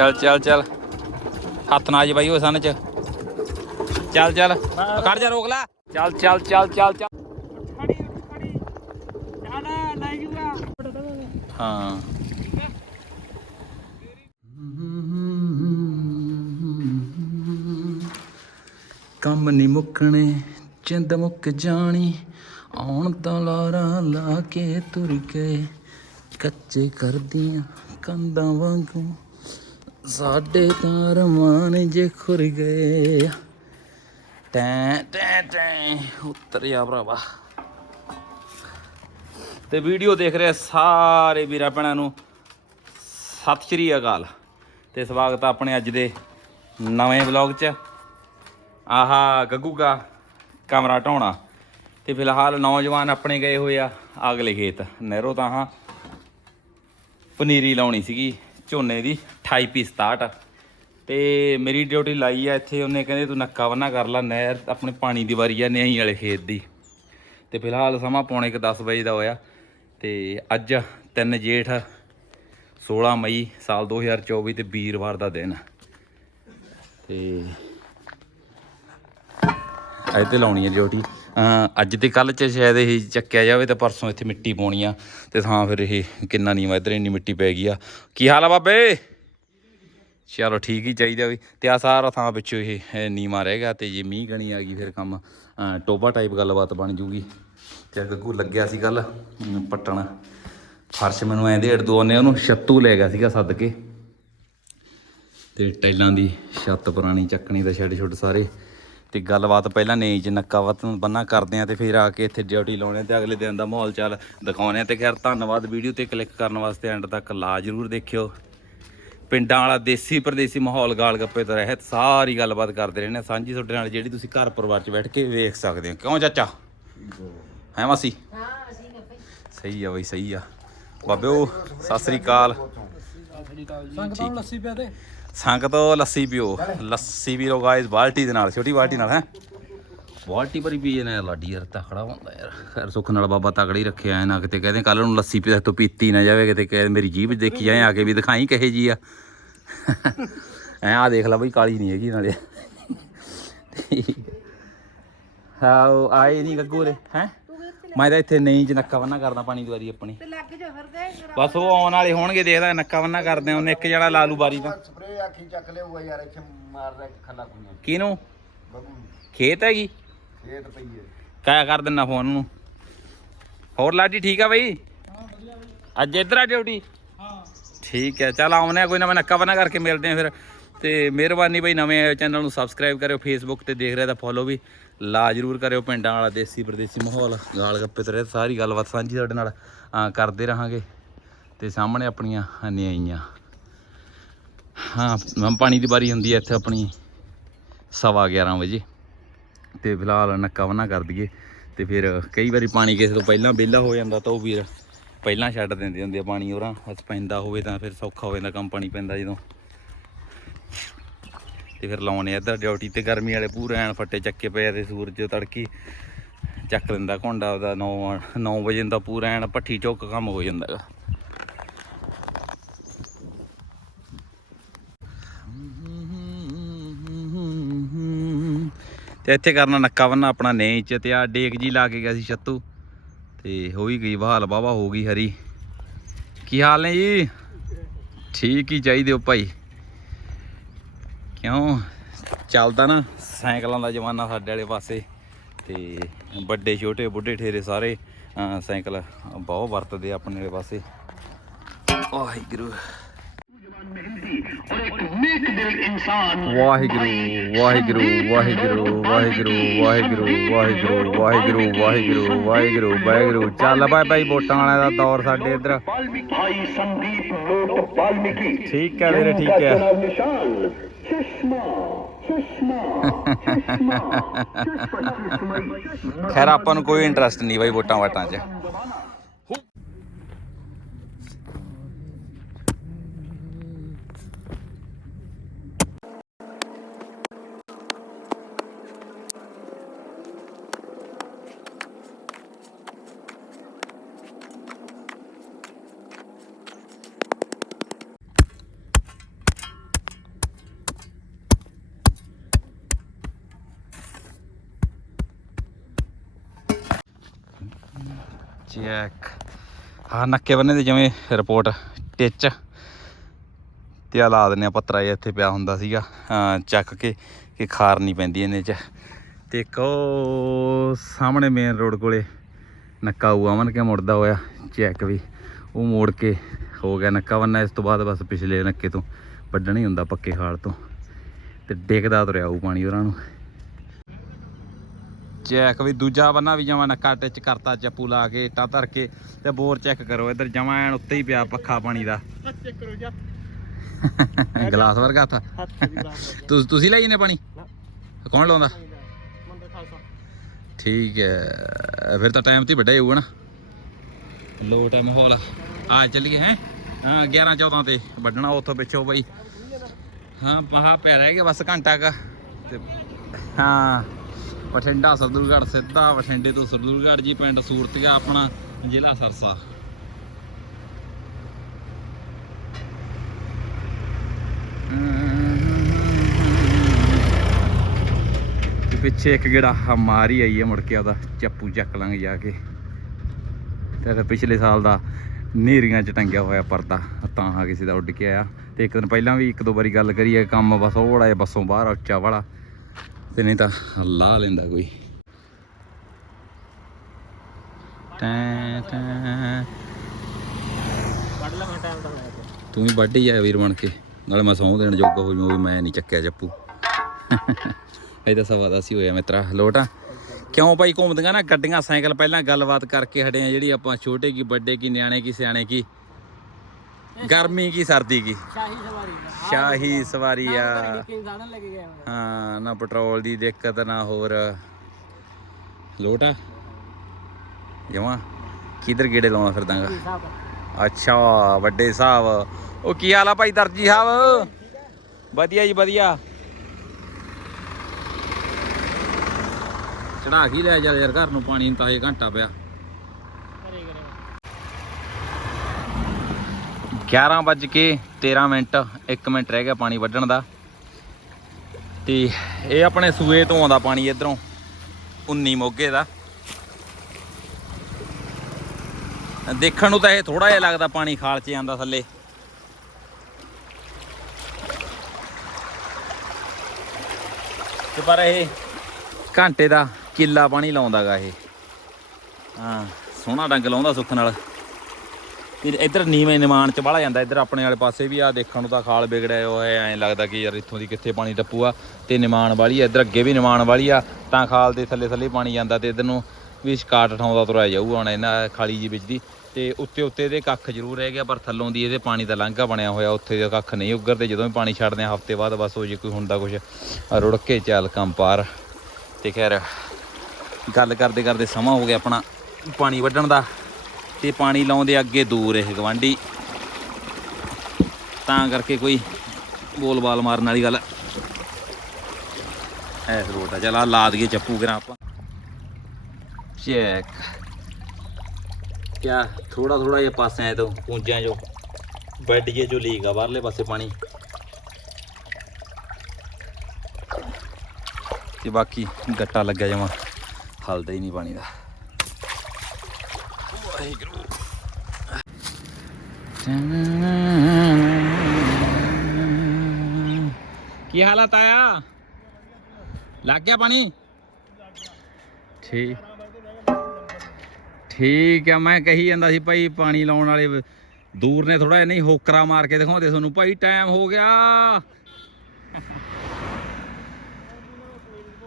ਚੱਲ ਚੱਲ ਚੱਲ। ਹੱਥ ਨਾ ਜੀ ਬਾਈ ਉਹ ਸਨ ਚ। ਚੱਲ ਚੱਲ। ਕਰ ਜਾ, ਰੋਕ ਲੈ। ਚੱਲ ਚੱਲ ਚੱਲ ਚੱਲ ਚੱਲ। ਹਾਂ। ਕੰਮ ਨਹੀਂ ਮੁੱਕਣੇ ਚਿੰਦ ਮੁੱਕ ਜਾਣੀ। ਆਉਣ ਤਾਂ ਲਾਰਾ ਲਾ ਕੇ ਤੁਰ ਗਏ। ਕੱਚੇ ਕਰਦੀਆਂ ਕੰਧਾਂ ਵਾਂਗੂ। ਸਾਡੇ ਤਾਂ ਰਮਾਨ ਜੇ ਖੁਰ ਗਏ। ਟੈਂ ਟੈਂ ਟੈਂ, ਉੱਤਰ ਜਾ ਭਰਾਵਾ। ਤੇ ਵੀਡੀਓ ਦੇਖ ਰਹੇ ਸਾਰੇ ਵੀਰਾਂ ਭੈਣਾਂ ਨੂੰ। ਸਤਿ ਸ਼੍ਰੀ ਅਕਾਲ। ਤੇ ਸਵਾਗਤ ਆ ਆਪਣੇ ਅੱਜ ਦੇ ਨਵੇਂ ਵਲੌਗ 'ਚ। ਆਹਾ, ਗੱਗੂ ਦਾ ਕਮਰਾ ਢਾਉਣਾ। ਤੇ ਫਿਲਹਾਲ ਨੌਜਵਾਨ ਆਪਣੇ ਗਏ ਹੋਏ ਆ ਅਗਲੇ ਖੇਤ। ਨਹਿਰੋ ਤਾਂ ਹਾਂ, ਪਨੀਰੀ ਲਾਉਣੀ ਸੀਗੀ ਝੋਨੇ ਦੀ। 28 ਪੀਸ 67 ਤੇ ਮੇਰੀ ਡਿਊਟੀ ਲਾਈ ਆ ਇੱਥੇ, ਉਹਨੇ ਕਹਿੰਦੇ ਤੂੰ ਨੱਕਾ ਬੰਨਾ ਕਰ ਲੈ, ਨਹਿਰ ਆਪਣੇ ਪਾਣੀ ਦੀ ਵਾਰੀ ਆ, ਨਿਆਈ ਵਾਲੇ ਖੇਤ ਦੀ। ਤੇ ਫਿਲਹਾਲ ਸਮਾਂ ਪੌਣੇ ਕੁ 10 ਵਜੇ ਦਾ ਹੋਇਆ, ਤੇ ਅੱਜ 3 ਜੇਠ 16 ਮਈ ਸਾਲ 2024 ਤੇ ਵੀਰਵਾਰ ਦਾ ਦਿਨ। ਤੇ ਅੱਜ ਤੇ ਲਾਉਣੀ ਹੈ ਡਿਊਟੀ। ਅੱਜ ਤੇ ਕੱਲ ਚ ਸ਼ਾਇਦ ਇਹ ਚੱਕਿਆ ਜਾਵੇ ਤਾਂ ਪਰਸੋਂ ਇੱਥੇ ਮਿੱਟੀ ਪਾਉਣੀ ਆ, ਤੇ ਥਾਂ ਫਿਰ ਇਹ ਕਿੰਨਾ ਨੀਵਾ, ਇਧਰ ਇੰਨੀ ਮਿੱਟੀ ਪੈ ਗਈ ਆ। ਕੀ ਹਾਲ ਆ ਬਾਬੇ? ਚਲੋ ਠੀਕ ਹੀ ਚਾਹੀਦਾ ਵੀ, ਤੇ ਆ ਸਾਰਾ ਥਾਂ ਪਿੱਛੋਂ ਇਹ ਇਹ ਨੀਵਾਂ ਰਹਿ ਗਿਆ ਤੇ ਜੇ ਮੀਂਹ ਗਣੀ ਆ ਗਈ, ਫਿਰ ਕੰਮ, ਅਹ ਟੋਬਾ ਟਾਈਪ ਗੱਲਬਾਤ ਬਣ ਜੂਗੀ। ਤੇ ਗੱਗੂ ਲੱਗਿਆ ਸੀ ਗੱਲ ਪੱਟਣ। ਫਰਸ਼ ਮੈਨੂੰ ਐਂ ਦੇੜ ਦੋ ਨੇ ਉਹਨੂੰ, ਛੱਤੂ ਲੈ ਗਿਆ ਸੀਗਾ ਸੱਦ ਕੇ। ਤੇ ਟੈਲਾਂ ਦੀ ਛੱਤ ਪੁਰਾਣੀ ਚੱਕਣੀ ਦਾ ਛੱਡ ਛੁੱਟ ਸਾਰੇ। ਤੇ ਗੱਲਬਾਤ ਪਹਿਲਾਂ ਨਹੀਂ ਚ ਨੱਕਾ ਵਤਨ ਬੰਨਾ ਕਰਦੇ ਆ ਤੇ ਫਿਰ ਆ ਕੇ ਇੱਥੇ ਡਿਊਟੀ ਲਾਉਣੇ ਤੇ ਅਗਲੇ ਦਿਨ ਦਾ ਮਾਹੌਲ ਚਾਲ ਦਿਖਾਉਣੇ ਆ। ਤੇ ਖੈਰ ਧੰਨਵਾਦ ਵੀਡੀਓ ਤੇ ਕਲਿੱਕ ਕਰਨ ਵਾਸਤੇ ਐਂਡ ਤੱਕ ਲਾ ਜਰੂਰ ਦੇਖਿਓ। ਪਿੰਡਾਂ ਵਾਲਾ ਦੇਸੀ ਪਰਦੇਸੀ ਮਾਹੌਲ ਗਾਲ ਗੱਪੇ ਤੋਂ ਰਹਿਤ ਸਾਰੀ ਗੱਲਬਾਤ ਕਰਦੇ ਰਹਿੰਦੇ ਆ ਸਾਂਝੀ ਤੁਹਾਡੇ ਨਾਲ ਜਿਹੜੀ ਤੁਸੀਂ ਘਰ ਪਰਿਵਾਰ 'ਚ ਬੈਠ ਕੇ ਵੇਖ ਸਕਦੇ ਹੋ। ਕਿਉਂ ਚਾਚਾ? ਹੈ ਮਾਸੀ? ਸਹੀ ਆ ਬਈ ਸਹੀ ਆ। ਬਾਬਿਓ ਸਤਿ ਸ੍ਰੀ ਅਕਾਲ। ਸੰਗਤਾਂ ਨੂੰ ਲੱਸੀ ਪਿਆ ਦੇ। ਸੰਗਤ ਲੱਸੀ ਪੀਓ। ਲੱਸੀ ਪੀ ਲਓ ਗਾਇਸ ਬਾਲਟੀ ਦੇ ਨਾਲ ਛੋਟੀ ਬਾਲਟੀ ਨਾਲ ਹੈ। ਬਾਲਟੀ ਭਰੀ ਪੀਏ ਨਾ ਲਾਡੀ ਯਾਰ ਤਕੜਾ ਹੁੰਦਾ ਯਾਰ। ਖੈਰ ਸੁੱਖ ਨਾਲ ਬਾਬਾ ਤਕੜਾ ਹੀ ਰੱਖਿਆ ਐ ਨਾ ਕਿਤੇ ਕਹਿੰਦੇ ਕੱਲ ਨੂੰ ਲੱਸੀ ਪੀ ਤੋਂ ਪੀਤੀ ਨਾ ਜਾਵੇ ਕਿਤੇ ਕਹੇ ਮੇਰੀ ਜੀਭ ਦੇਖੀ ਜਾਏ ਆ ਕੇ ਵੀ ਦਿਖਾਈ ਕਹੇ ਜੀ ਆ। ਐ ਆ ਦੇਖ ਲੈ ਬਈ ਕਾਲੀ ਨਹੀਂ ਹੈਗੀ ਨਾਲੇ। ਹਾਂ ਉਹ ਆਏ ਨਹੀਂ ਗੱਗੂ ਰੇ ਹੈ? ਮੈਂ ਤਾਂ ਇੱਥੇ ਨਹੀਂ ਚ ਨੱਕਾ ਬੰਨਾ ਕਰਦਾ ਪਾਣੀ ਦੀ ਵਾਰੀ ਆਪਣੀ। ਤੇ ਲੱਗ ਜਾ ਫਿਰਦੇ ਬਸ ਉਹ ਆਉਣ ਵਾਲੇ ਹੋਣਗੇ ਦੇਖਦਾ ਨੱਕਾ ਬੰਨਾ ਕਰਦੇ ਉਹਨੇ ਇੱਕ ਜਣਾ ਲਾਲੂ ਬਾਰੀ ਦਾ। ਸਪਰੇ ਆਖੀ ਚੱਕ ਲਿਆਊਗਾ ਯਾਰ ਇੱਥੇ ਮਾਰਦਾ ਖੱਲਾ ਕੁਈਆਂ ਕਿਹਨੂੰ? ਖੇਤ ਹੈਗੀ? ਖੇਤ ਪਈ ਕਾਇਆ ਕਰ ਦਿੰਨਾ ਫੋਨ ਨੂੰ ਹੋਰ ਲਾਡੀ, ਠੀਕ ਆ ਬਈ? ਅੱਜ ਇੱਧਰ ਆ ਡਿਊਟੀ? ਹਾਂ ਠੀਕ ਹੈ, ਚੱਲ ਆਉਨੇ ਆ ਕੋਈ ਨਾ ਮੈਂ ਨੱਕਾ ਬਣਾ ਕਰਕੇ ਮਿਲਦੇ ਆ ਫਿਰ। ਤੇ ਮਿਹਰਬਾਨੀ ਬਈ ਨਵੇਂ ਚੈਨਲ ਨੂੰ ਸਬਸਕ੍ਰਾਈਬ ਕਰਿਓ ਫੇਸਬੁੱਕ ਤੇ ਦੇਖ ਰਿਹਾ ਤਾਂ ਫੋਲੋ ਵੀ। ਲਾ ਜਰੂਰ ਕਰਿਓ ਪਿੰਡਾਂ ਵਾਲਾ, ਦੇਸੀ ਪ੍ਰਦੇਸੀ ਮਾਹੌਲ ਗਾਲ ਗੱਪੇ ਤੇ ਸਾਰੀ ਗੱਲਬਾਤ ਸਾਂਝੀ ਤੁਹਾਡੇ ਨਾਲ ਕਰਦੇ ਰਹਾਂਗੇ। ਤੇ ਸਾਹਮਣੇ ਆਪਣੀਆਂ ਨਿਆਈਆਂ ਹਾਂ, ਮੈਂ ਪਾਣੀ ਦੀ ਵਾਰੀ ਹੁੰਦੀ ਹੈ ਇੱਥੇ ਆਪਣੀ ਸਵਾ 11 ਵਜੇ। ਤੇ ਫਿਲਹਾਲ ਨੱਕਾ ਬਣਾ ਕਰ ਦਈਏ ਤੇ ਫਿਰ ਕਈ ਵਾਰੀ ਪਾਣੀ ਕਿਸੇ ਤੋਂ ਪਹਿਲਾਂ ਵਿਹਲਾ ਹੋ ਜਾਂਦਾ ਤਾਂ ਉਹ ਵੀਰ ਪਹਿਲਾਂ ਛੱਡ ਦਿੰਦੇ ਹੁੰਦੇ ਆ ਪਾਣੀ ਉਹਨਾਂ ਬਸ ਪੈਂਦਾ ਹੋਵੇ ਤਾਂ ਫਿਰ ਸੌਖਾ ਹੋ ਜਾਂਦਾ ਕੰਮ ਪਾਣੀ ਪੈਂਦਾ ਜਦੋਂ। ਤੇ ਫਿਰ ਲਾਉਣੇ ਇੱਧਰ ਡਿਊਟੀ ਤੇ ਗਰਮੀ ਵਾਲੇ ਪੂਰੇ ਐਨ ਫੱਟੇ ਚੱਕੇ ਪਏ ਆ ਤੇ ਸੂਰਜ ਤੜਕੀ ਚੱਕ ਲੈਂਦਾ ਘੁੰਡਾ ਉਹਦਾ 9 9 ਵਜੇ ਦਾ ਪੂਰਾ ਐਨ ਪੱਠੀ ਚੁੱਕ ਕੰਮ ਹੋ ਜਾਂਦਾ ਤੇ ਇੱਥੇ ਕਰਨਾ ਨੱਕਾ ਬੰਨਾ ਆਪਣਾ ਨੇਈ ਚ ਤੇ ਆ ਡੇਕ ਜੀ ਲਾ ਕੇ ਗਿਆ ਸੀ ਛੱਤੂ। ਤੇ ਹੋ ਹੀ ਗਈ, ਬਹਾਲ ਵਾਹਵਾ ਹੋ ਗਈ ਹਰੀ। ਕੀ ਹਾਲ ਨੇ ਜੀ? ਠੀਕ ਹੀ ਚਾਹੀਦੇ ਹੋ ਭਾਈ। ਕਿਉਂ? ਚੱਲਦਾ ਨਾ ਸਾਈਕਲਾਂ ਦਾ ਜ਼ਮਾਨਾ ਸਾਡੇ ਵਾਲੇ ਪਾਸੇ। ਤੇ ਵੱਡੇ, ਛੋਟੇ, ਬੁੱਢੇ, ਠੇਰੇ ਸਾਰੇ ਸਾਈਕਲ ਬਹੁਤ ਵਰਤਦੇ ਆਪਣੇ ਵਾਲੇ ਪਾਸੇ। ਵਾਹਿਗੁਰੂ। ਵਾਹਿਗੁਰੂ ਵਾਹਿਗੁਰੂ ਵਾਹਿਗੁਰੂ ਵਾਹਿਗੁਰੂ ਵਾਹਿਗੁਰੂ ਵਾਹਿਗੁਰੂ ਵਾਹਿਗੁਰੂ ਵਾਹਿਗੁਰੂ ਵਾਹਿਗੁਰੂ ਵਾਹਿਗੁਰੂ। ਚੱਲ ਬਾਈ ਬਾਈ ਵੋਟਾਂ ਵਾਲਿਆਂ ਦਾ ਦੌਰ ਸਾਡੇ ਇੱਧਰ। ਭਾਈ ਸੰਦੀਪ ਲੋਕ ਵਾਲਮੀਕੀ ਠੀਕ ਹੈ ਵੀਰੇ ਠੀਕ ਹੈ। ਖੈਰ ਆਪਾਂ ਨੂੰ ਕੋਈ ਇੰਟਰਸਟ ਨਹੀਂ ਬਾਈ ਵੋਟਾਂ ਵਾਟਾਂ 'ਚ। ਹਾਂ ਨੱਕੇ ਬੰਨੇ ਦੇ ਜਿਵੇਂ ਰਿਪੋਰਟ ਟਿੱਚ ਤੇ ਆ ਲਾ ਦਿੰਦੇ ਆ ਪੱਤਰਾ ਜਿਹਾ ਇੱਥੇ ਪਿਆ ਹੁੰਦਾ ਸੀਗਾ ਹਾਂ, ਚੱਕ ਕੇ ਕਿ ਖਾਰ ਨਹੀਂ ਪੈਂਦੀ ਇਹਨੇ ਚ। ਤੇ ਇੱਕ ਸਾਹਮਣੇ ਮੇਨ ਰੋਡ ਕੋਲੇ ਨੱਕਾ ਉਹ ਅਮਨ ਕੇ ਮੁੜਦਾ ਹੋਇਆ ਚੈੱਕ ਵੀ। ਉਹ ਮੋੜ ਕੇ ਹੋ ਗਿਆ ਨੱਕਾ ਬੰਨਾ ਇਸ ਤੋਂ ਬਾਅਦ ਬਸ ਪਿਛਲੇ ਨੱਕੇ ਤੋਂ ਵੱਢਣਾ ਹੀ ਹੁੰਦਾ ਪੱਕੇ ਖਾਲ ਤੋਂ। ਤੇ ਡਿੱਗਦਾ ਤੁਰਿਆ ਉਹ ਪਾਣੀ ਉਹਨਾਂ ਨੂੰ। ਚੈੱਕ ਵੀ ਦੂਜਾ ਬੰਨਾ ਵੀ ਜਮਾ ਨੱਕਾ ਟਿੱਚ ਕਰਤਾ ਚੱਪੂ ਲਾ ਕੇ ਇੱਟਾਂ ਧਰ ਕੇ ਤੇ ਬੋਰ ਚੈੱਕ ਕਰੋ। ਇੱਧਰ ਜਮਾ ਐਨ ਉੱਤੇ ਹੀ ਪਿਆ ਪੱਖਾ ਪਾਣੀ ਦਾ। ਚੈੱਕ ਕਰੋ ਜੀ ਗਲਾਸ ਵਰਗਾ ਥਾ ਤੁਸੀਂ ਤੁਸੀਂ ਲਈ ਨੇ ਪਾਣੀ? ਕੌਣ ਲਾਉਂਦਾ? ਠੀਕ ਹੈ। ਫਿਰ ਤਾਂ ਟਾਈਮ ਤੇ ਵੱਡਾ ਹੀ ਹੋਊਗਾ ਨਾ। ਲੋ ਟਾਈਮ ਮਾਹੌਲ ਆ। ਆ ਚੱਲੀਏ ਹੈ। ਹਾਂ 11 14 ਤੇ ਵੱਢਣਾ ਉੱਥੋਂ ਪਿੱਛੋਂ ਬਈ। ਹਾਂ ਮਹਾ ਪੈ ਰਹਿ ਗਿਆ ਬਸ ਘੰਟਾ ਕ। ਤੇ ਹਾਂ। ਬਠਿੰਡਾ ਸਰਦੂਲਗੜ੍ਹ ਸਿੱਧਾ ਬਠਿੰਡੇ ਤੋਂ ਸਰਦੂਲਗੜ੍ਹ ਜੀ ਪਿੰਡ ਸੂਰਤੀਆ ਆਪਣਾ ਜ਼ਿਲ੍ਹਾ ਸਰਸਾ। ਪਿੱਛੇ ਇੱਕ ਗੇੜਾ ਹ- ਮਾਰ ਹੀ ਆਈ ਹੈ ਮੁੜ ਕੇ ਉਹਦਾ ਚੱਪੂ ਚੱਕ ਲਾਂਗੇ ਜਾ ਕੇ। ਤੇ ਪਿਛਲੇ ਸਾਲ ਦਾ ਨੇਰੀਆਂ ਚ ਟੰਗਿਆ ਹੋਇਆ ਪਰਦਾ ਤਾਂ ਆ ਕਿਸੇ ਦਾ ਉੱਡ ਕੇ ਆਇਆ। ਤੇ ਇੱਕ ਦਿਨ ਪਹਿਲਾਂ ਵੀ ਇੱਕ ਦੋ ਵਾਰੀ ਗੱਲ ਕਰੀ ਹੈ ਕੰਮ ਬਸ ਉਹ ਵਾਲਾ ਜਿਹਾ ਬੱਸੋਂ ਬਾਹਰ ਆ, ਉੱਚਾ ਵਾਲਾ। ਤੇ ਨਹੀਂ ਤਾਂ ਲਾ ਲੈਂਦਾ ਕੋਈ। ਟੈਂ ਟੈਂ। ਵੱਢ ਲਾ ਟਾਈਮ ਤਾਂ ਤੂੰ ਵੀ ਵੱਢ ਹੀ ਆ ਵੀਰ ਬਣ ਕੇ। ਨਾਲੇ ਮੈਂ ਸਹੁੰ ਦੇਣ ਜੋਗਾ ਹੋ ਵੀ ਮੈਂ ਨਹੀਂ ਚੱਕਿਆ ਚੱਪੂ। ਇਹ ਤਾਂ ਸਵਾ ਦਸ ਹੀ ਹੋਇਆ ਮਿੱਤਰਾ ਲੋਟ ਕਿਉਂ ਭਾਈ ਘੁੰਮਦੀਆਂ ਨਾ ਗੱਡੀਆਂ ਸਾਈਕਲ ਪਹਿਲਾਂ ਗੱਲਬਾਤ ਕਰਕੇ ਹਟੇ ਆ ਜਿਹੜੀ ਆਪਾਂ ਛੋਟੇ ਕੀ ਵੱਡੇ ਕੀ ਨਿਆਣੇ ਕੀ ਸਿਆਣੇ ਕੀ। ਗਰਮੀ ਕੀ ਸਰਦੀ ਕੀ? ਸ਼ਾਹੀ ਸਵਾਰੀ ਸ਼ਾਹੀ ਸਵਾਰੀ ਆ। ਹਾਂ ਨਾ ਪੈਟਰੋਲ ਦੀ ਦਿੱਕਤ ਨਾ ਹੋਰ। ਲੋਟ ਜਮਾ? ਕਿਧਰ ਗੇੜੇ ਲਾਉਣਾ ਫਿਰਦਾਗਾ? ਅੱਛਾ ਵੱਡੇ ਸਾਹਿਬ ਉਹ ਕੀ ਹਾਲ ਆ ਭਾਈ ਦਰਜੀ ਸਾਹਿਬ? ਵਧੀਆ ਜੀ ਵਧੀਆ ਚੜਾ ਕੀ ਲੈ ਜਾ ਯਾਰ ਘਰ ਨੂੰ ਪਾਣੀ ਨੂੰ ਤਾਂ ਹਜੇ ਘੰਟਾ ਪਿਆ ਕਰੇ ਕਰੇ 11 ਵੱਜ ਕੇ 13 ਮਿੰਟ 1 ਮਿੰਟ ਰਹਿ ਗਿਆ ਪਾਣੀ ਵੱਢਣ ਦਾ। ਤੇ ਇਹ ਆਪਣੇ ਸੂਏ ਤੋਂ ਆਉਂਦਾ ਪਾਣੀ ਇਧਰੋਂ 19 ਮੋਗੇ ਦਾ। ਦੇਖਣ ਨੂੰ ਤਾਂ ਇਹ ਥੋੜਾ ਜਿਹਾ ਲੱਗਦਾ ਪਾਣੀ ਖਾਲ 'ਚ ਜਾਂਦਾ ਥੱਲੇ। ਤੇ ਪਰ ਇਹ ਘੰਟੇ ਦਾ ਕਿੱਲਾ ਪਾਣੀ ਲਾਉਂਦਾਗਾ ਇਹ। ਹਾਂ, ਸੋਹਣਾ ਡੰਗ ਲਾਉਂਦਾ ਸੁੱਖ ਨਾਲ। ਤੇ ਇੱਧਰ ਨੀਵੇਂ ਨਿਮਾਨ ਚ ਵਾਲਾ ਜਾਂਦਾ, ਇੱਧਰ ਆਪਣੇ ਵਾਲੇ ਪਾਸੇ ਵੀ ਆ, ਦੇਖਣ ਨੂੰ ਤਾਂ ਖਾਲ ਵਿਗੜਿਆ ਹੋਇਆ, ਐ ਲੱਗਦਾ ਕਿ ਯਾਰ ਇੱਥੋਂ ਦੀ ਕਿੱਥੇ ਪਾਣੀ ਟੱਪੂਆ ਤੇ ਨਿਮਾਨ ਵਾਲੀ ਆ, ਇੱਧਰ ਅੱਗੇ ਵੀ ਨਿਮਾਨ ਵਾਲੀ ਆ, ਤਾਂ ਖਾਲ ਦੇ ਥੱਲੇ ਥੱਲੇ ਪਾਣੀ ਜਾਂਦਾ ਤੇ ਇੱਧਰ ਨੂੰ ਵੀ ਸਕਾਟ ਠਾਉਂਦਾ ਤੁਰਿਆ ਜਾਊਗਾ ਹੁਣ ਇਹਨਾਂ ਖਾਲੀ ਜੀ ਵਿੱਚ ਦੀ। ਤੇ ਉੱਤੇ ਉੱਤੇ ਇਹਦੇ ਕੱਖ ਜ਼ਰੂਰ ਰਹਿ ਗਿਆ, ਪਰ ਥੱਲੋਂ ਦੀ ਇਹਦੇ ਪਾਣੀ ਦਾ ਲਾਂਘਾ ਬਣਿਆ ਹੋਇਆ, ਉੱਥੇ ਦਾ ਕੱਖ ਨਹੀਂ ਉੱਗਰਦੇ ਜਦੋਂ ਵੀ ਪਾਣੀ ਛੱਡਦੇ ਆ ਹਫ਼ਤੇ ਬਾਅਦ ਬਸ ਉਹ ਜੇ ਕੋਈ ਹੁੰਦਾ ਕੁਝ ਰੁੜ ਕੇ ਚੱਲ ਕੰਮ ਪਾਰ। ਤੇ ਖੈਰ, ਗੱਲ ਕਰਦੇ ਕਰਦੇ ਸਮਾਂ ਹੋ ਗਿਆ ਆਪਣਾ ਪਾਣੀ ਵੱਢਣ ਦਾ। ਤੇ ਪਾਣੀ ਲਾਉਂਦੇ ਅੱਗੇ ਦੂਰ ਇਹ ਗਵਾਂਢੀ। ਤਾਂ ਕਰਕੇ ਕੋਈ ਬੋਲ-ਬਾਲ ਮਾਰਨ ਵਾਲੀ ਗੱਲ। ਐ ਰੋਟਾ ਚਲਾ ਲਾ ਦਈਏ ਚੱਪੂ ਕਰਾਂ ਆਪਾਂ। ਚੈੱਕ। ਕਿਆ ਥੋੜਾ ਥੋੜਾ ਜਿਹਾ ਪਾਸਿਆਂ ਤੋਂ ਪੂੰਜਿਆਂ ਜੋ ਬੈੱਡ ਜੇ ਜੋ ਲੀਕ ਆ, ਬਾਹਰਲੇ ਪਾਸੇ ਪਾਣੀ। ਤੇ ਬਾਕੀ ਗੱਟਾ ਲੱਗਿਆ ਜਮਾ। ਹਲਦਾ ਹੀ ਨਹੀਂ ਪਾਣੀ ਦਾ। ਕੀ ਹਾਲਤ ਆਇਆ ਲੱਗ ਗਿਆ ਪਾਣੀ? ਠੀਕ। ਠੀਕ ਆ, ਮੈਂ ਕਹੀ ਜਾਂਦਾ ਸੀ ਭਾਈ ਪਾਣੀ ਲਾਉਣ ਵਾਲੇ ਦੂਰ ਨੇ ਥੋੜਾ ਜਿਹਾ ਨਹੀਂ, ਹੋਕਰਾ ਮਾਰ ਕੇ ਦਿਖਾਉਂਦੇ ਤੁਹਾਨੂੰ। ਭਾਈ ਟਾਈਮ ਹੋ ਗਿਆ।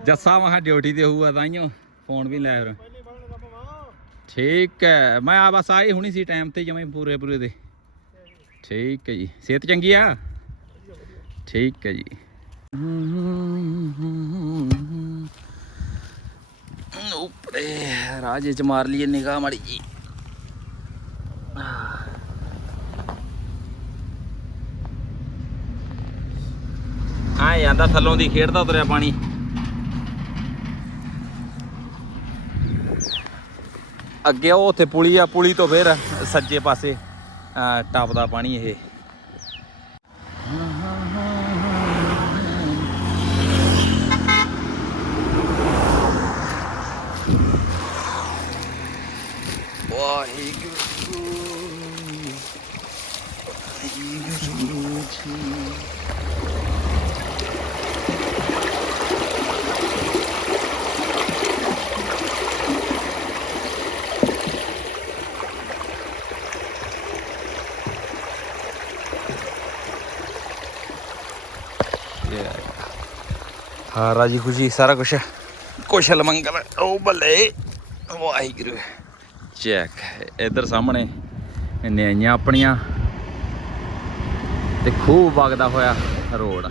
ਜੱਸਾ ਮਹਾ ਡਿਊਟੀ ਤੇ ਹੋਊਗਾ ਤਾਈਓ ਫੋਨ ਵੀ ਲੈ ਫਿਰ। ਠੀਕ ਹੈ। ਮੈਂ ਆ ਬਸ ਆਈ ਹੁਣੀ ਸੀ ਟਾਈਮ ਤੇ ਜਮੇ ਪੂਰੇ ਪੂਰੇ ਦੇ। ਠੀਕ ਹੈ ਜੀ। ਸਿਹਤ ਚੰਗੀ ਆ? ਠੀਕ ਹੈ ਜੀ। ਉਪਰੇ ਰਾਜੇ ਚ ਮਾਰ ਲਈਏ ਨਿਗਾਹ ਮਾੜੀ ਜੀ। ਆ ਜਾਂਦਾ ਥੱਲੋਂ ਦੀ ਖੇਡਦਾ ਉਤਰਿਆ ਪਾਣੀ। ਅੱਗੇ ਉਹ ਉੱਥੇ ਪੁਲੀ ਆ, ਪੁਲੀ ਤੋਂ ਫਿਰ ਸੱਜੇ ਪਾਸੇ ਟਾਪ ਦਾ ਪਾਣੀ ਇਹ। ਵਾਹਿਗੁਰੂ ਵਾਹਿਗੁਰੂ ਜੀ ਹਾਂ ਰਾਜੀ ਖੁਸ਼ੀ, ਸਾਰਾ ਕੁਝ ਕੁਸ਼ਲ ਮੰਗਲ ਉਹ ਬੱਲੇ ਵਾਹਿਗੁਰੂ ਚੈੱਕ ਇਧਰ ਸਾਹਮਣੇ ਨਿਆਈਆਂ ਆਪਣੀਆਂ ਤੇ ਖੂਬ ਵਗਦਾ ਹੋਇਆ ਰੋਡ।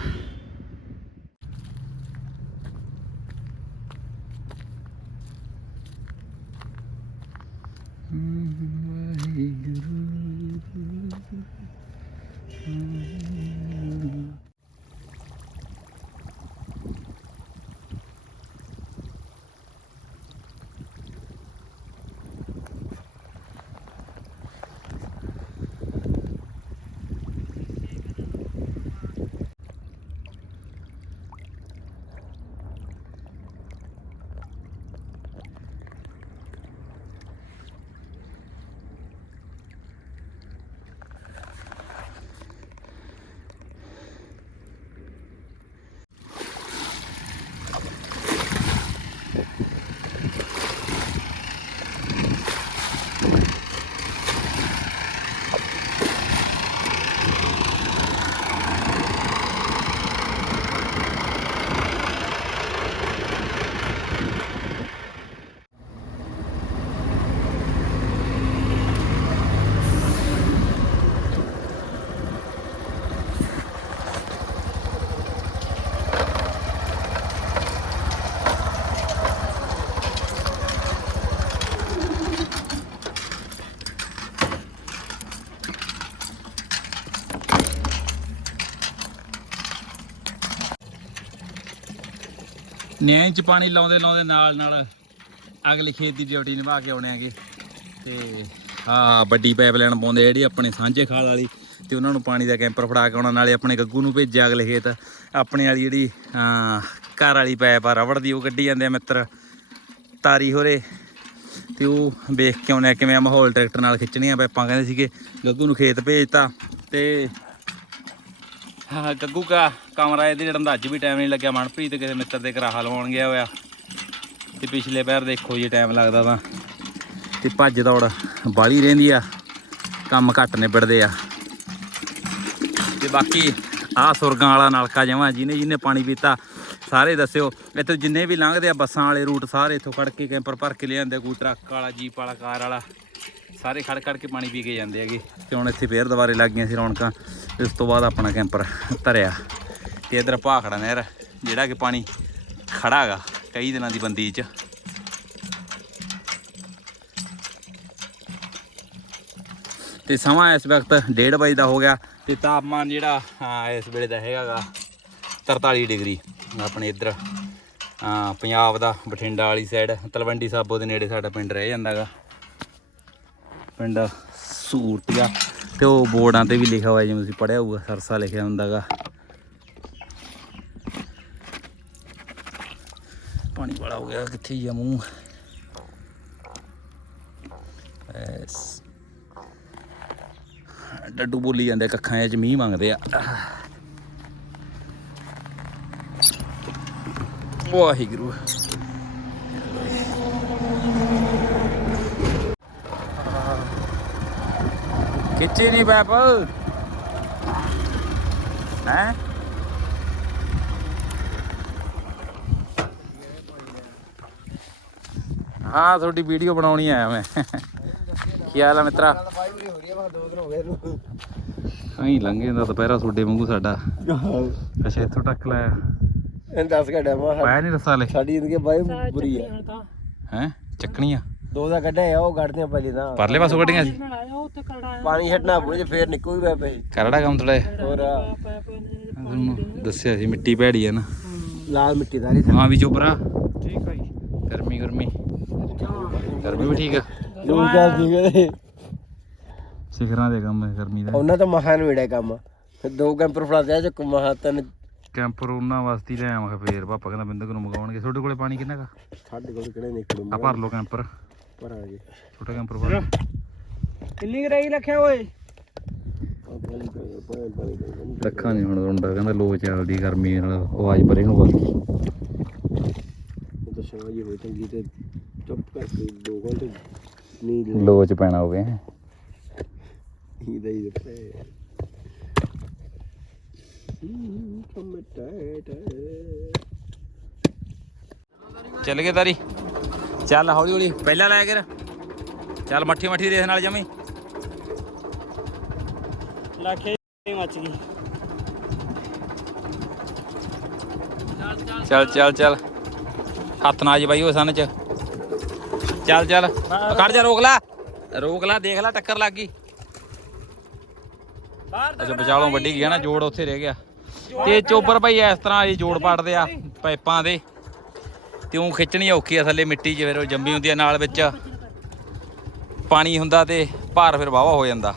ਨਿਆਂ ਚ ਪਾਣੀ ਲਾਉਂਦੇ ਲਾਉਂਦੇ ਨਾਲ ਨਾਲ ਅਗਲੇ ਖੇਤ ਦੀ ਡਿਊਟੀ ਨਿਭਾ ਕੇ ਆਉਣੇ ਆਗੇ ਤੇ ਆ ਵੱਡੀ ਪਾਈਪਲਾਈਨ ਪਾਉਂਦੇ ਜਿਹੜੀ ਆਪਣੇ ਸਾਂਝੇ ਖਾਲ ਵਾਲੀ ਤੇ ਉਹਨਾਂ ਨੂੰ ਪਾਣੀ ਦਾ ਕੈਂਪਰ ਫੜਾ ਕੇ ਆਉਣਾ, ਨਾਲੇ ਆਪਣੇ ਗੱਗੂ ਨੂੰ ਭੇਜਿਆ ਅਗਲੇ ਖੇਤ। ਆਪਣੇ ਵਾਲੀ ਜਿਹੜੀ ਘਰ ਵਾਲੀ ਪਾਈਪ ਆ ਰਵੜ ਦੀ ਉਹ ਕੱਢੀ ਜਾਂਦੇ ਆ ਮਿੱਤਰ। ਤਾਰੀ ਹੋਰੇ। ਤੇ ਉਹ ਵੇਖ ਕੇ ਆਉਣੇ ਆ ਕਿਵੇਂ ਆ ਮਾਹੌਲ, ਟਰੈਕਟਰ ਨਾਲ ਖਿੱਚਣੀਆਂ ਪਾਈਪਾਂ, ਕਹਿੰਦੇ ਸੀਗੇ, ਗੱਗੂ ਨੂੰ ਖੇਤ ਭੇਜਤਾ ਤੇ ਹਾਂ ਗੱਗੂ ਕਾ ਕਮਰਾ ਇਹਦੇ ਜਿਹੜਾ ਦਾ ਅੱਜ ਵੀ ਟਾਈਮ ਨਹੀਂ ਲੱਗਿਆ, ਮਨਪ੍ਰੀਤ ਕਿਸੇ ਮਿੱਤਰ ਦੇ ਕਰਾਹਾ ਲਵਾਉਣ ਗਿਆ ਹੋਇਆ। ਤੇ ਪਿਛਲੇ ਪੈਰ ਦੇਖੋ ਜੀ ਟਾਈਮ ਲੱਗਦਾ ਤਾਂ। ਤੇ ਭੱਜ ਦੌੜ ਬਾਲੀ ਰਹਿੰਦੀ ਆ, ਕੰਮ ਘੱਟ ਨਿਬੜਦੇ ਆ। ਤੇ ਬਾਕੀ ਆ ਸੁਰਗਾਂ ਵਾਲਾ ਨਲਕਾ ਜਮਾ, ਜਿਹਨੇ ਜਿਹਨੇ ਪਾਣੀ ਪੀਤਾ, ਸਾਰੇ ਦੱਸਿਓ। ਇੱਥੇ ਜਿੰਨੇ ਵੀ ਲੰਘਦੇ ਆ, ਬੱਸਾਂ ਵਾਲੇ ਰੂਟ ਸਾਰੇ ਇੱਥੋਂ ਖੜ ਕੇ ਕੈਂਪਰ ਭਰ ਕੇ ਲਿਆਂਦੇ ਕੋਈ ਟਰੱਕ ਵਾਲਾ, ਜੀਪ ਵਾਲਾ, ਕਾਰ ਵਾਲਾ। ਸਾਰੇ ਖੜ ਖੜ ਕੇ ਪਾਣੀ ਪੀ ਕੇ ਜਾਂਦੇ ਹੈਗੇ। ਤੇ ਹੁਣ ਇੱਥੇ ਫੇਰ ਦੁਬਾਰੇ ਲੱਗ ਗਈਆਂ ਸੀ ਰੌਣਕਾਂ। ਤੇ ਉਸ ਤੋਂ ਬਾਅਦ ਆਪਣਾ ਕੈਂਪਰ ਧਰਿਆ। ਤੇ ਇਧਰ ਭਾਖੜਾ ਨਹਿਰ, ਜਿਹੜਾ ਕਿ ਪਾਣੀ ਖੜਾ ਹੈਗਾ ਕਈ ਦਿਨਾਂ ਦੀ ਬੰਦੀ 'ਚ। ਤੇ ਸਮਾਂ ਇਸ ਵਕਤ 1:30 ਵਜੇ ਦਾ ਹੋ ਗਿਆ ਤੇ ਤਾਪਮਾਨ ਜਿਹੜਾ ਇਸ ਵੇਲੇ ਦਾ ਹੈਗਾਗਾ 43 ਡਿਗਰੀ। ਆਪਣੇ ਇੱਧਰ ਪੰਜਾਬ ਦਾ ਬਠਿੰਡਾ ਵਾਲੀ ਸਾਈਡ ਤਲਵੰਡੀ ਸਾਬੋ ਦੇ ਨੇੜੇ ਸਾਡਾ ਪਿੰਡ ਰਹਿ ਜਾਂਦਾਗਾ ਪਿੰਡ ਸੂਰਤੀਆ ਤੇ ਉਹ ਬੋਰਡਾਂ ਤੇ ਵੀ ਲਿਖਿਆ ਹੋਇਆ ਜਿਵੇਂ ਤੁਸੀਂ ਪੜਿਆ ਹੋਊਗਾ, ਸਰਸਾ ਲਿਖਿਆ ਹੁੰਦਾਗਾ। ਪਾਣੀ ਵਾਲਾ ਹੋ ਗਿਆ, ਕਿੱਥੇ ਹੀ ਆ ਮੂੰਹ? ਐਸ। ਡੱਡੂ ਬੋਲੀ ਜਾਂਦੇ ਕੱਖਾਂ 'ਚ ਮੀਂਹ ਮੰਗਦੇ ਆ। ਵਾਹਿਗੁਰੂ। ਖਿੱਚੀ ਨਹੀਂ ਪੈਪ। ਹੈ? ਹਾਂ ਤੁਹਾਡੀ ਵੀਡੀਓ ਬਣਾਉਣੀ ਆਇਆ ਮੈਂ। ਕੀ ਹਾਲ ਆ ਮਿੱਤਰਾ? ਵਾਹਿਗੁਰੂ ਹੋ ਰਹੀ ਹੈ ਮੈਂ ਦੋ ਦਿਨ ਹੋ ਗਏ ਇਹਨੂੰ ਅਹੀਂ ਲੰਘੇ ਦਾ ਦੁਪਹਿਰਾ ਤੁਹਾਡੇ ਵਾਂਗੂ ਸਾਡਾ। ਅੱਛਾ ਇੱਥੋਂ ਟੱਕ ਲਾਇਆ। ਇਹ 10 ਘੰਟੇ ਮਾ। ਪਾਇਆ ਨਹੀਂ ਰਸਾ ਲੈ। ਸਾਡੀ ਜ਼ਿੰਦਗੀ ਬਾਈ ਬੁਰੀ ਹੈ ਤਾਂ। ਹੈ? ਚੱਕਣੀਆਂ। ਦੋ ਦਾ ਕੱਢਿਆ ਆ ਉਹ ਕੱਢਦੇ ਆ ਪਹਿਲੇ ਤਾਂ। ਪਰਲੇ ਪਾਸੋਂ ਕੱਢੀਆਂ ਸੀ। ਉੱਥੇ ਕਰੜਾ ਆਇਆ ਪਾਣੀ ਛੱਡਣਾ ਪੂਰੇ ਜੇ ਫੇਰ ਨਿਕਲ ਵੀ ਪਏ ਕਰੜਾ ਕੰਮ ਥੋੜਾ ਹੋਰ ਦੱਸਿਆ ਸੀ ਮਿੱਟੀ ਭੈੜੀ ਆ ਨਾ। ਲਾਲ ਮਿੱਟੀ ਦਾ ਨਹੀਂ ਹਾਂ ਵੀ ਚੋਪਰਾ ਠੀਕ ਹੈ ਜੀ। ਗਰਮੀ ਗਰਮੀ। ਗਰਮੀ ਵੀ ਠੀਕ ਆ। ਲੂਸ ਦਾ ਸੀਗੇ ਸਿਖਰਾਂ ਦੇ ਕੰਮ ਹੈ ਗਰਮੀ ਦਾ। ਉਹਨਾਂ ਤਾਂ ਮਹਾਨ ਵੇੜਾ ਕੰਮ ਫਿਰ ਦੋ ਕੈਂਪਰ ਫੜਾ ਦਿਆ ਚ ਮਹਾ ਤਿੰਨ। ਕੈਂਪਰ ਉਹਨਾਂ ਵਾਸਤੇ ਹੀ ਲੈ ਆਵਾਂ ਫੇਰ। ਪਾਪਾ ਕਹਿੰਦਾ ਬਿੰਦਕ ਨੂੰ ਮਗਾਉਣਗੇ ਤੁਹਾਡੇ ਕੋਲੇ ਪਾਣੀ ਕਿੰਨਾ ਕਾ ਸਾਡੇ ਕੋਲ ਕਿਹੜੇ ਨਿਕਲੂ ਆ ਭਰ ਲਓ ਕੈਂਪਰ। ਗਏ ਛੋਟਾ ਕੈਂਪਰ ਭਰ ਕਿੰਨੀ ਕੁ ਰਹੀ ਰੱਖਿਆ ਓਏ? ਲੱਖਾਂ ਨਹੀਂ ਹੁਣ ਰੁੰਡਾ ਕਹਿੰਦਾ ਲੋ ਚੱਲਦੀ ਗਰਮੀ ਨਾਲ ਆਵਾਜ਼ ਪਰੇ ਨੂੰ ਉਹ ਤਾਂ ਸ਼ਾਮ ਜੀ ਹੋਈ ਚੰਗੀ ਤੇ ਚੁੱਪ ਕਰਕੇ ਦੋ ਘੰਟੇ ਨੀਂਦ ਲੋ ਚ ਪੈਣਾ ਹੋਵੇ। ਤੇ ਚੱਲ ਗਏ ਤਾਰੀ। ਚੱਲ ਹੌਲੀ ਹੌਲੀ ਪਹਿਲਾਂ ਲਾਇਆ ਕਰ ਚੱਲ ਮੱਠੀ ਮੱਠੀ ਰੇਸ ਨਾਲ ਜਮੀ। ਲੱਖੇ ਮੱਚ ਗਈ ਚੱਲ ਚੱਲ ਚੱਲ। ਹੱਥ ਨਾ ਜੇ ਬਾਈ ਉਹ ਸਨ ਚ। ਚੱਲ ਚੱਲ। ਖੜ ਜਾ ਰੋਕ ਲੈ। ਰੋਕ ਲੈ ਦੇਖ ਲੈ ਟੱਕਰ ਲੱਗ ਗਈ। ਅੱਛਾ ਵਿਚਾਲੋਂ ਵੱਡੀ ਗਿਆ ਨਾ ਜੋੜ ਉੱਥੇ ਰਹਿ ਗਿਆ। ਤੇ ਚੋਬਰ ਭਾਈ ਇਸ ਤਰ੍ਹਾਂ ਇਹ ਜੋੜ ਪਾੜਦੇ ਆ ਪਾਈਪਾਂ ਦੇ। ਤੇ ਉਹ ਖਿੱਚਣੀ ਔਖੀ ਆ ਥੱਲੇ ਮਿੱਟੀ 'ਚ ਫਿਰ ਉਹ ਜੰਮੀ ਹੁੰਦੀ ਆ ਨਾਲ ਵਿੱਚ। ਪਾਣੀ ਹੁੰਦਾ ਤੇ ਭਾਰ ਫਿਰ ਵਾਵਾ ਹੋ ਜਾਂਦਾ।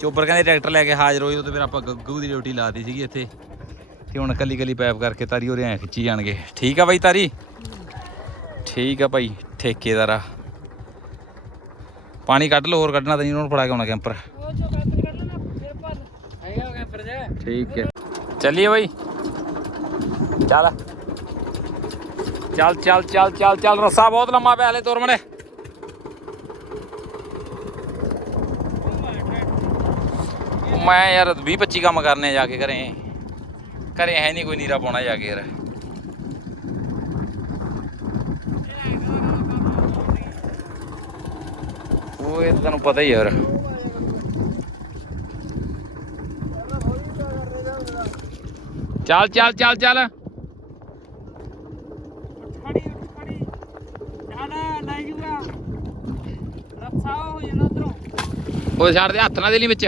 ਚੋਬਰ ਕਹਿੰਦੇ ਟਰੈਕਟਰ ਲੈ ਕੇ ਹਾਜ਼ਰ ਹੋਏ, ਉਹ ਤੇ ਫਿਰ ਆਪਾਂ ਗੱਗੂ ਦੀ ਡਿਊਟੀ ਲਾਤੀ ਸੀਗੀ ਇੱਥੇ। ਤੇ ਹੁਣ ਕੱਲੀ ਕੱਲੀ ਪੈਪ ਕਰਕੇ ਤਾਰੀ ਉਹਦੇ ਐ ਖਿੱਚੀ ਜਾਣਗੇ। ਠੀਕ ਆ ਬਾਈ ਤਾਰੀ? ਠੀਕ ਆ ਭਾਈ, ਠੇਕੇਦਾਰਾ ਪਾਣੀ ਕੱਢ ਲੋ ਹੋਰ ਕੱਢਣਾ ਤਾਂ ਨਹੀਂ, ਉਹਨੂੰ ਫੜਾ ਕੇ ਆਉਣਾ ਕੈਂਪਰ। ਠੀਕ ਹੈ। ਚੱਲੀਏ ਬਾਈ। ਚੱਲ। ਚੱਲ ਚੱਲ ਚੱਲ ਚੱਲ ਚੱਲ, ਰਸਾ ਬਹੁਤ ਲੰਮਾ ਪਿਆ ਹਲੇ ਤੁਰ ਮੈਂ ਯਾਰ 20 25 ਕੰਮ ਕਰਨੇ ਆ ਜਾ ਕੇ ਘਰੇ। ਘਰੇ ਹੈ ਨਹੀਂ ਕੋਈ ਨੀਰਾ ਪਾਉਣਾ ਜਾ ਕੇ ਯਾਰ। ਉਹ ਇਹ ਤਾਂ ਤੈਨੂੰ ਪਤਾ ਹੀ ਯਾਰ। ਚੱਲ ਚੱਲ ਚੱਲ ਚੱਲ। ਖੜੀ ਉਹ ਛੱਡ ਦੇ, ਹੱਥ ਨਾ ਦੇ ਲਈ ਵਿੱਚ।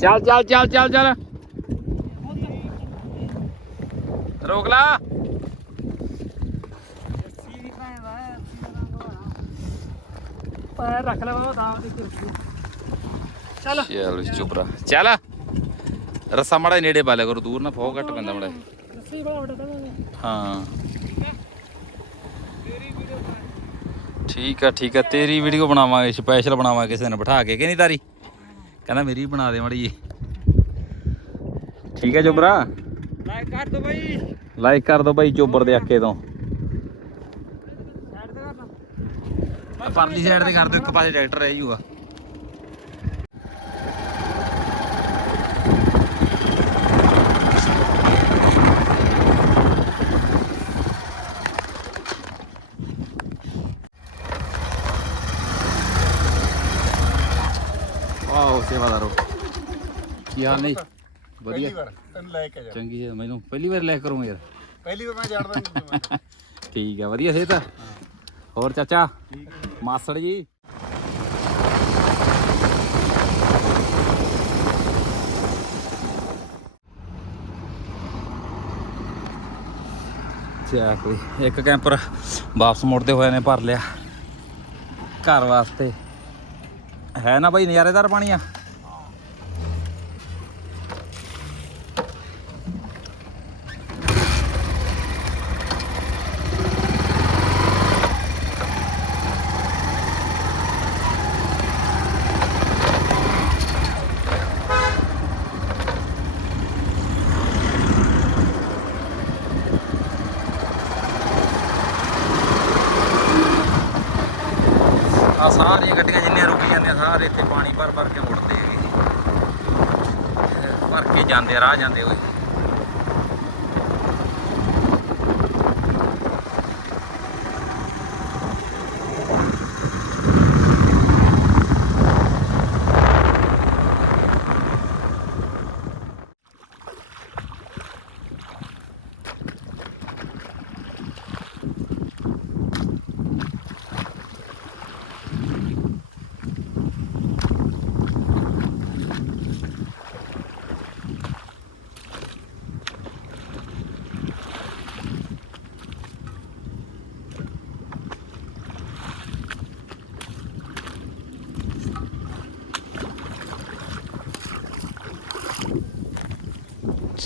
ਚੱਲ ਚੱਲ ਚੱਲ ਚੱਲ ਚੱਲ ਰੋਕ ਲਾ ਪੈਰ ਰੱਖ ਲੈ ਬਾਬਾ ਦਾਵ ਦੀ ਕੁਰਸੀ ਚੱਲ ਚੱਲ ਚੁੱਪ ਰਾ ਚੱਲ ਰੱਸਾ ਮੜਾ ਨੇੜੇ ਪਾ ਲਿਆ ਕਰੋ ਦੂਰ ਨਾ ਫੋ ਘੱਟ ਪੈਂਦਾ ਮੜਾ ਰੱਸੀ ਬੜਾ ਵੱਡਾ ਤਾਂ ਹਾਂ ਠੀਕ ਆ ਠੀਕ ਆ ਕਹਿੰਦਾ ਮੇਰੀ ਬਣਾ ਦੇ ਮੜੀ ਜੀ ਠੀਕ ਹੈ ਚੋਬਰਾ ਲਾਈਕ ਕਰ ਦੋ ਬਾਈ। ਲਾਈਕ ਕਰ ਦੋ ਬਾਈ ਚੋਬਰ ਦੇ ਅੱਕੇ ਤੋਂ। ਸਾਈਡ ਤੇ ਕਰਨਾ ਪਰਲੀ ਸਾਈਡ ਤੇ ਕਰ ਦਿਓ ਇੱਕ ਪਾਸੇ ਟਰੈਕਟਰ ਰਹਿ ਜੂਗਾ। ਕੀ ਹਾਲ ਨਹੀਂ ਵਧੀਆ। ਵਾਰ ਤੈਨੂੰ ਲੈ ਕੇ ਜਾ। ਚੰਗੀ ਹੈ ਮੈਨੂੰ ਪਹਿਲੀ ਵਾਰ ਲੈ ਕਰੂੰ ਯਾਰ। ਪਹਿਲੀ ਵਾਰ ਮੈਂ ਜਾਣਦਾ ਨਹੀਂ ਠੀਕ ਆ ਵਧੀਆ ਸਿਹਤ ਹੋਰ ਚਾਚਾ? ਮਾਸੜ ਜੀ? ਚਾ ਕੋਈ ਇੱਕ ਕੈਂਪਰ ਵਾਪਸ ਮੁੜਦੇ ਹੋਏ ਨੇ ਭਰ ਲਿਆ। ਘਰ ਵਾਸਤੇ। ਹੈ ਨਾ ਬਾਈ ਨਜ਼ਾਰੇਦਾਰ ਪਾਣੀ ਆ ਆ ਸਾਰੀਆਂ ਗੱਡੀਆਂ ਜਿੰਨੀਆਂ ਰੁਕੀ ਜਾਂਦੀਆਂ ਸਾਰੇ ਇੱਥੇ ਪਾਣੀ ਭਰ ਭਰ ਕੇ ਮੁੜਦੇ ਹੈਗੇ ਜੀ। ਭਰ ਕੇ ਜਾਂਦੇ ਆ, ਰਾਹ ਜਾਂਦੇ ਹੋਏ।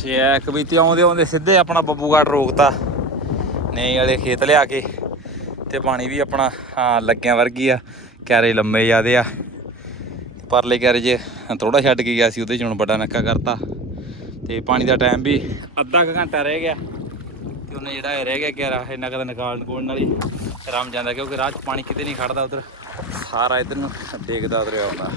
ਚੈੱਕ ਵੀ ਤੇ ਆਉਂਦੇ ਆਉਂਦੇ ਸਿੱਧੇ ਆਪਣਾ ਬੱਬੂਗੜ ਰੋਕਤਾ। ਨਹੀਂ ਵਾਲੇ ਖੇਤ ਲਿਆ ਕੇ ਤੇ ਪਾਣੀ ਵੀ ਆਪਣਾ ਹਾਂ, ਲੱਗਿਆਂ ਵਰਗੀ ਆ ਕੈਰੇ ਲੰਮੇ ਜਿਆਦੇ ਆ। ਪਰਲੇ ਕਿਆਰੇ 'ਚ ਥੋੜਾ ਛੱਡ ਕੇ ਗਿਆ ਸੀ ਉਹਦੇ 'ਚ ਹੁਣ ਵੱਡਾ ਨੱਕਾ ਕਰਤਾ। ਤੇ ਪਾਣੀ ਦਾ ਟਾਈਮ ਵੀ ਅੱਧਾ ਕੁ ਘੰਟਾ ਰਹਿ ਗਿਆ ਤੇ ਉਹਨੇ ਜਿਹੜਾ ਰਹਿ ਗਿਆ ਕਿਆਰਾ ਇਹਨਾਂ ਕਦਾ ਨਿਕਾਲ ਨਕੋਲ ਨਾਲ ਹੀ ਰਮ ਜਾਂਦਾ ਕਿਉਂਕਿ ਰਾਹ 'ਚ ਪਾਣੀ ਕਿਤੇ ਨਹੀਂ ਖੜਦਾ ਉਧਰ। ਸਾਰਾ ਇਧਰ ਨੂੰ ਡੇਗਦਾ ਉਧਰ ਆਉਂਦਾ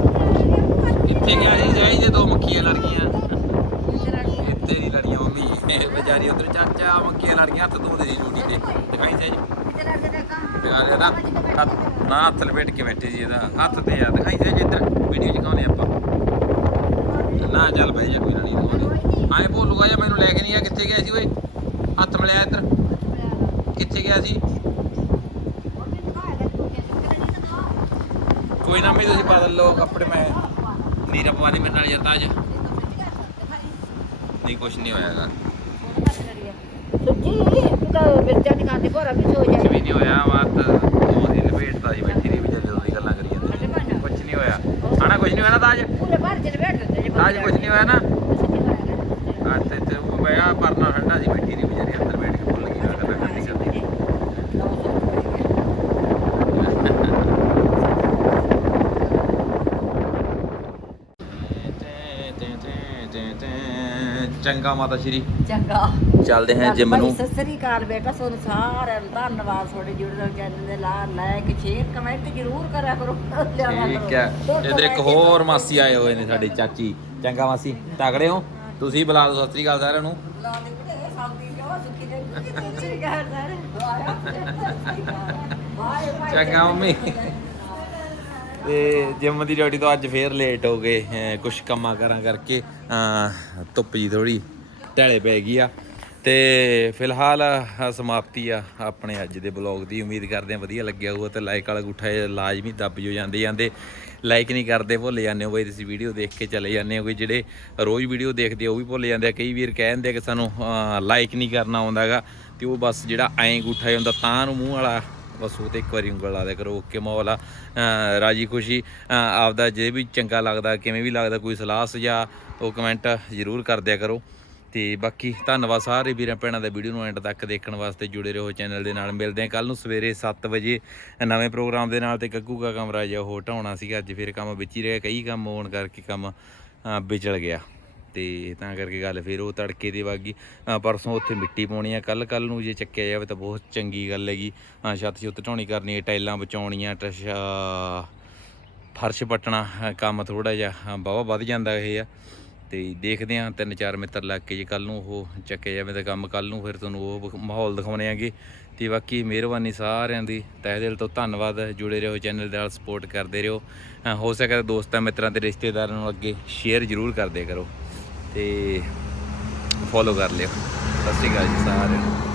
ਇੱਥੇ ਗਿਆ ਜੀ ਜਾਈ ਜੇ ਦੋ ਮੱਖੀਆਂ ਲੜ ਗਈਆਂ ਇੱਥੇ ਨਹੀਂ ਲੜੀਆਂ ਮੰਮੀ ਇਹ ਵਿਚਾਰੀ ਉਧਰ ਚਾਚਾ ਮੱਖੀਆਂ ਲੜ ਗਈਆਂ ਹੱਥ ਧੋਦੇ ਦੀ ਡਿਊਟੀ ਤੇ ਦਿਖਾਈ ਸੀ ਜੀ ਨਾ ਹੱਥ- ਨਾ ਹੱਥ ਲਪੇਟ ਕੇ ਬੈਠੇ ਜੀ ਇਹਦਾ। ਹੱਥ ਤੇ ਆ, ਦਿਖਾਈ ਸੀ ਇੱਧਰ। ਵੀਡੀਓ ਚ ਕਾਉਨੇ ਆਪਾਂ। ਨਾ ਚੱਲ ਬਈ ਜਾ ਕੋਈ ਨਾ ਨਹੀਂ ਦਿਖਾਉਣੀ ਆਏ ਭੋਲੂਗਾ ਜਾਂ, ਮੈਨੂੰ ਲੈ ਕੇ ਨਹੀਂ ਆ। ਕਿੱਥੇ ਗਿਆ ਸੀ ਓਏ? ਹੱਥ ਮਿਲਿਆ ਇੱਧਰ। ਕਿੱਥੇ ਗਿਆ ਸੀ? ਕੋਈ ਨਾ ਵੀ ਤੁਸੀਂ ਬਦਲ ਲਓ ਕੱਪੜੇ, ਮੈਂ ਨੀਰਾ ਪਵਾ ਦੇ ਮੇਰੇ ਨਾਲ ਜਾਂਦਾ ਅੱਜ ਨਹੀਂ, ਕੁਛ ਨਹੀਂ ਹੋਇਆਗਾ ਤੂੰ ਤਾਂ ਮਿਰਚਾਂ ਨਹੀਂ ਖਾਂਦੀ ਭੋਰਾ ਵੀ ਸੋ ਕੁਛ ਜਾਏ। ਵੀ ਨਹੀਂ ਹੋਇਆ ਬਾਤ ਉਹ ਦੀ ਲਪੇਟਦਾ ਜੀ ਬੈਠੀ ਰਹੀ ਵੀ ਜਦੋਂ ਦੀ ਗੱਲਾਂ ਕਰੀ ਜਾਂਦੇ ਕੁਛ ਨਹੀਂ ਹੋਇਆ। ਆਣਾ ਕੁਛ ਨਹੀਂ ਹੋਇਆ ਨਾ ਤਾਜ? ਪੂਰੇ ਭਰ ਚ ਬੈਠ ਦਿੰਦੇ ਜੇ ਤਾਜ ਕੁਛ ਨਹੀਂ ਹੋਇਆ ਨਾ? ਆ ਤੇ ਤੇ ਉਹ ਮੈਂ ਪਰਨਾ ਠੰਡਾ ਸੀ ਬੈਠੀ ਰਹੀ ਵਿਚਾਰੀ ਅੰਦਰ ਬੈਠ ਕੇ ਭੁੱਲ ਗਈ ਗੱਲਾਂ ਕਰਦੀ। ਕਰਦੀ ਚੰਗਾ ਮਾਤਾ ਸ਼੍ਰੀ। ਚੰਗਾ। ਚੱਲਦੇ ਹਾਂ ਜਿਮ ਨੂੰ। ਸਤਿ ਸ੍ਰੀ ਅਕਾਲ ਬੇਟਾ ਸੋਨ ਸਾਰਿਆਂ ਨੂੰ ਧੰਨਵਾਦ ਤੁਹਾਡੇ ਜੁੜੇ ਚੈਨਲ ਦੇ ਲਾ ਲਾਇਕ ਸ਼ੇਅਰ ਕਮੈਂਟ ਜ਼ਰੂਰ ਕਰਿਆ ਕਰੋ। ਠੀਕ। ਹੈ। ਇਧਰ ਇੱਕ ਹੋਰ ਮਾਸੀ ਆਏ ਹੋਏ ਨੇ ਸਾਡੀ ਚਾਚੀ। ਚੰਗਾ ਮਾਸੀ ਤਗੜੇ ਹੋ? ਤੁਸੀਂ ਬੁਲਾ ਦਿਓ ਸਤਿ ਸ੍ਰੀ ਅਕਾਲ ਸਾਰਿਆਂ ਨੂੰ। ਲਾ ਦੇ ਬੜੇ ਸਾਡੀ ਜੋ ਸੁੱਕੀ ਦੇ ਸਤਿ ਸ੍ਰੀ ਅਕਾਲ। ਸਾਰੇ ਬਾਏ ਬਾਏ ਚੰਗਾ ਮੰਮੀ। ਤੇ ਜਿਮ ਦੀ ਡਿਊਟੀ ਤੋਂ ਅੱਜ ਫੇਰ ਲੇਟ ਹੋ ਗਏ ਕੁਝ ਕੰਮਾਂ ਕਰਾਂ ਕਰਕੇ। ਧੁੱਪ ਜੀ ਥੋੜੀ ਢਲੇ ਪੈ ਗਈ ਆ। ਤੇ ਫਿਲਹਾਲ ਸਮਾਪਤੀ ਆ ਆਪਣੇ ਅੱਜ ਦੇ ਬਲੌਗ ਦੀ। ਉਮੀਦ ਕਰਦੇ ਆ ਵਧੀਆ ਲੱਗਿਆ ਹੋਊਗਾ ਤੇ ਲਾਈਕ ਵਾਲਾ ਗੁੱਠਾ ਇਹ ਲਾਜ਼ਮੀ ਦੱਬ ਜੋ ਜਾਂਦੇ ਜਾਂਦੇ ਲਾਈਕ ਨਹੀਂ ਕਰਦੇ, ਭੁੱਲ ਜਾਂਦੇ ਹੋ ਬਈ ਤੁਸੀਂ ਵੀਡੀਓ ਦੇਖ ਕੇ ਚਲੇ ਜਾਂਦੇ ਹੋ ਕੋਈ ਜਿਹੜੇ ਰੋਜ਼ ਵੀਡੀਓ ਦੇਖਦੇ ਆ ਉਹ ਵੀ ਭੁੱਲ ਜਾਂਦੇ ਆ। ਕਈ ਵੀਰ ਕਹਿ ਦਿੰਦੇ ਆ ਕਿ ਸਾਨੂੰ ਲਾਈਕ ਨਹੀਂ ਕਰਨਾ ਆਉਂਦਾਗਾ ਤੇ ਉਹ ਬਸ ਜਿਹੜਾ ਐਂ ਗੁੱਠਾ ਹੁੰਦਾ ਤਾਂ ਨੂੰ ਮੂੰਹ ਵਾਲਾ ਬਸ ਉਹ ਤੇ ਇੱਕ ਵਾਰੀ ਉਂਗਲ ਲਾ ਦਿਆ ਕਰੋ, ਓਕੇ ਮਾਹੌਲ ਆ। ਰਾਜੀ ਖੁਸ਼ੀ ਆਪਦਾ ਜੇ ਵੀ ਚੰਗਾ ਲੱਗਦਾ, ਕਿਵੇਂ ਵੀ ਲੱਗਦਾ, ਕੋਈ ਸਲਾਹ ਸੁਝਾਅ ਉਹ ਕਮੈਂਟ ਜ਼ਰੂਰ ਕਰ ਦਿਆ ਕਰੋ। ਤੇ ਬਾਕੀ ਧੰਨਵਾਦ ਸਾਰੇ ਵੀਰਾਂ ਭੈਣਾਂ ਦਾ ਵੀਡੀਓ ਨੂੰ ਐਂਡ ਤੱਕ ਦੇਖਣ ਵਾਸਤੇ ਜੁੜੇ ਰਹੋ ਚੈਨਲ ਦੇ ਨਾਲ। ਮਿਲਦੇ ਹਾਂ ਕੱਲ ਨੂੰ ਸਵੇਰੇ 7 ਵਜੇ ਨਵੇਂ ਪ੍ਰੋਗਰਾਮ ਦੇ ਨਾਲ ਤੇ ਗੱਗੂ ਦਾ ਕਮਰਾ ਜਿਹਾ ਉਹ ਢਾਉਣਾ ਸੀਗਾ। ਅੱਜ ਫਿਰ ਕੰਮ ਵਿੱਚ ਹੀ ਰਿਹਾ ਕਈ ਕੰਮ ਹੋਣ ਕਰਕੇ ਕੰਮ, ਅਹ, ਵਿਚਲ ਗਿਆ। ਤੇ ਤਾਂ ਕਰਕੇ ਗੱਲ ਫਿਰ ਉਹ ਤੜਕੇ ਦੀ ਵਾਗੀ ਪਰਸੋਂ ਉੱਥੇ ਮਿੱਟੀ ਪਾਉਣੀ ਆ। ਕੱਲ ਕੱਲ ਨੂੰ ਜੇ ਚੱਕਿਆ ਜਾਵੇ ਤਾਂ ਬਹੁਤ ਚੰਗੀ ਗੱਲ ਹੈਗੀ। ਛੱਤ ਛੁੱਤ ਢਾਉਣੀ ਕਰਨੀ ਹੈ, ਟਾਈਲਾਂ ਬਚਾਉਣੀਆਂ ਟਸ਼ਾ ਫਰਸ਼ ਪੱਟਣਾ ਕੰਮ ਥੋੜਾ ਜਿਹਾ ਬਾਵਾ ਵੱਧ ਜਾਂਦਾ ਇਹ ਆ। ਤੇ ਦੇਖਦੇ ਹਾਂ, ਤਿੰਨ ਚਾਰ ਮਿੱਤਰ ਲੱਗ ਕੇ ਜੇ ਕੱਲ ਨੂੰ ਉਹ ਚੱਕੇ ਜਾਵੇ ਤਾਂ ਕੰਮ ਕੱਲ ਨੂੰ ਫਿਰ ਤੁਹਾਨੂੰ ਉਹ ਮਾਹੌਲ ਦਿਖਾਉਣੇ ਆਗੇ। ਤੇ ਬਾਕੀ ਮਿਹਰਬਾਨੀ ਸਾਰਿਆਂ ਦੀ, ਤਹਿ ਦਿਲ ਤੋਂ ਧੰਨਵਾਦ, ਜੁੜੇ ਰਹੋ ਚੈਨਲ ਦੇ ਨਾਲ, ਸਪੋਰਟ ਕਰਦੇ ਰਹੋ। ਅਹ ਹੋ ਸਕੇ ਤਾਂ ਦੋਸਤਾਂ, ਮਿੱਤਰਾਂ ਤੇ ਰਿਸ਼ਤੇਦਾਰਾਂ ਨੂੰ ਅੱਗੇ ਸ਼ੇਅਰ ਜ਼ਰੂਰ ਕਰਦੇ ਕਰੋ। ਤੇ ਫੋਲੋ ਕਰ ਲਿਓ। ਸਤਿ ਸ਼੍ਰੀ ਅਕਾਲ ਜੀ ਸਾਰਿਆਂ ਨੂੰ।